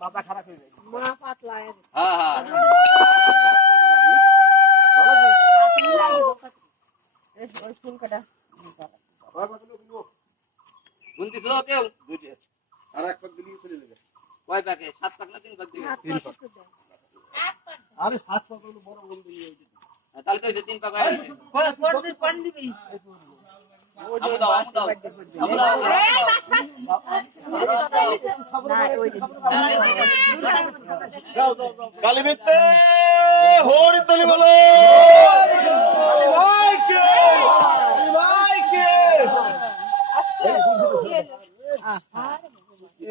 মাথা খারাপ হয়ে যায় মা পাতলা হ্যাঁ হ্যাঁ ওই ফুল কাটা গুনতিছ কেউ আর এক পাক দিলি চলে যাবে কয় পাকে 7 পাক না 3 পাক দিবি আরে 7 পাক হলো বড় বন্ধ দিয়ে তাহলে তো 3 পাক হয়ে গেছে কোন দিবি আমু দাও কালিমিতে হোড়ি তলি বলো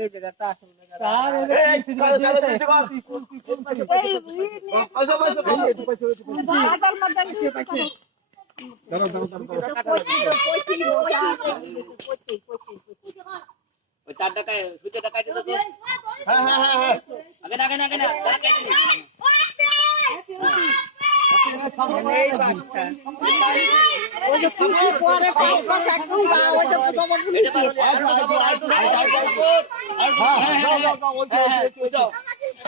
এই জায়গাটা ওই 4 টাকা 2 টাকা কাটে দাও তো হ্যাঁ হ্যাঁ হ্যাঁ আগে না তারা কাটে নি এই বাচ্চা ওই যে সামনে পরে পাঁচটা একদম গা ওই যে তোমার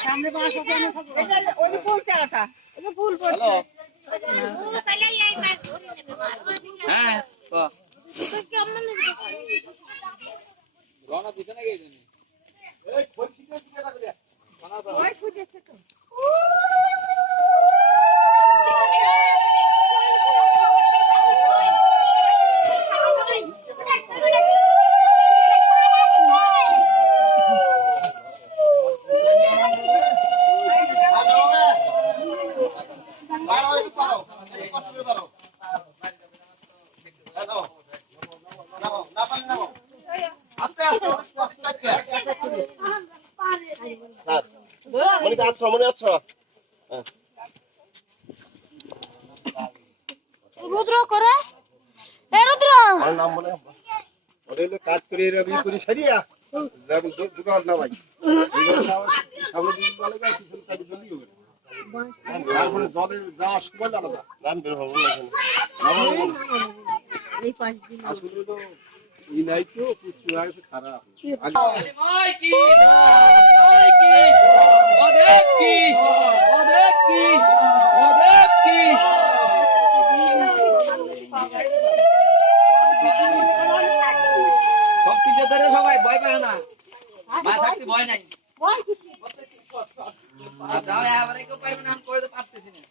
সামনে পাঁচটা কেন থাকবে ওই যে ফুল চারাটা ওই যে ফুল পড়ছে হ্যাঁ তো রওনা দিছ না গেছে নি এই খোলছিটা দিকে লাগলে খানা তো ওই খুঁজেছে তো মনে আছো রুদ্র করে এ রুদ্র আমার নাম মনে ওরে কাজ করে রবি করি সারিয়া যাব দোকান না ভাই সামনে দিন বলে গেছে কিছু কাটি জলদি হবে তারপরে জলে যাওয়ার সময় আলাদা নাম বের হবে না এই পাঁচ দিন আসলে তো ই নাই তো কিছু হয়েছে খারাপ ভাই কি ওদেব কি সব কিছু ধরে সবাই ভয় পায় না মা থাকতে ভয় নাই দাও এবারে কেউ পাইবে না আমি করে তো পারতেছি না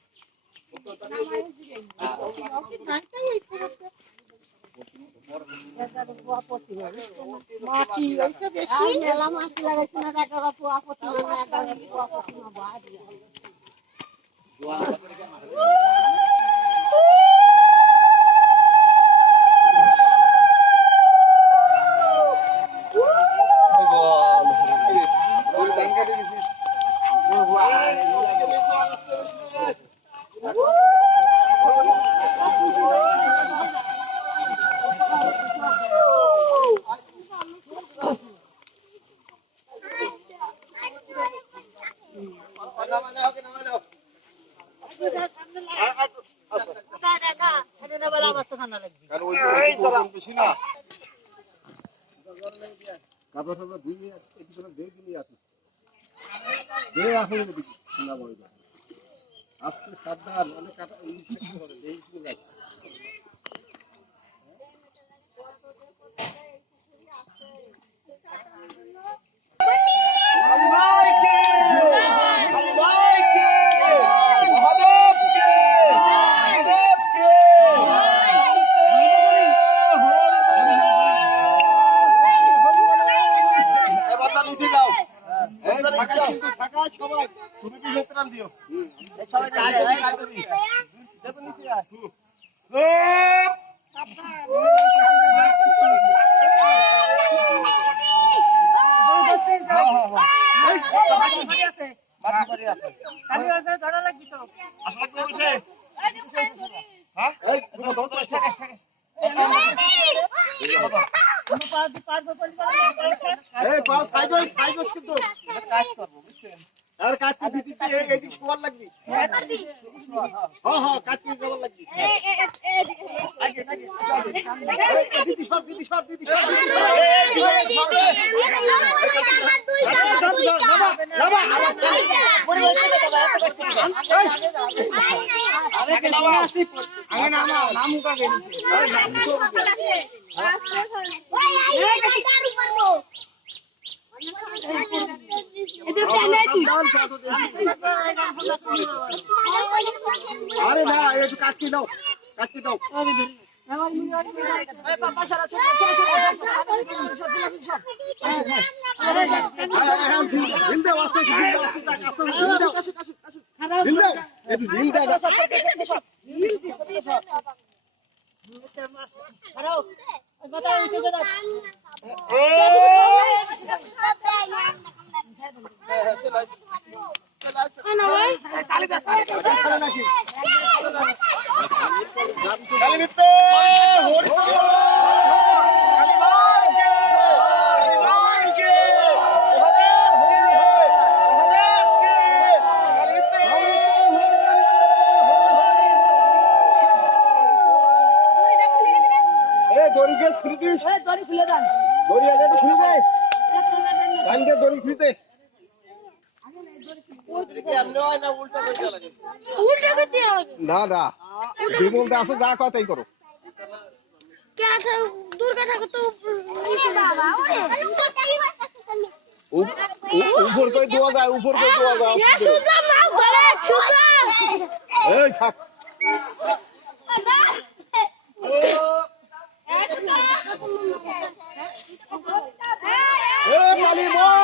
মাটি হইছে বেশি মেলা মাটি লাগাইছে না কাকা আপু আপত্তি না আপত্তি না বাড়ি বেশি না কাপড় টাপড় ধুয়ে একটু করে দিয়ে দিলি আছে দিয়ে আসলে দেখি না বই আজকে সাবধান অনেক কাটা ইনফেকশন হবে এই কিছু লাগে সবাই তুমি কি ভেতরান দিও সবাই কাজ করবি দেখো নিচে আয় আর কাজ দিতে এদিক সবার লাগবে হ্যাঁ হ্যাঁ কাজ কি সবার লাগবে দিদি সব দিদি আরে না একটু কাটতে দাও কাটতে দাও দড়ি গেছ খুলে দিস দড়ি খুলে দেন দড়ি আগে একটু খুলে দে কানকে দড়ি খুলতে না না বিমলতে আছে যা কয় তাই করো দুর্গা ঠাকুর তো উপর করে দেওয়া যায় উপর করে দেওয়া যায় এই থাক মালি বল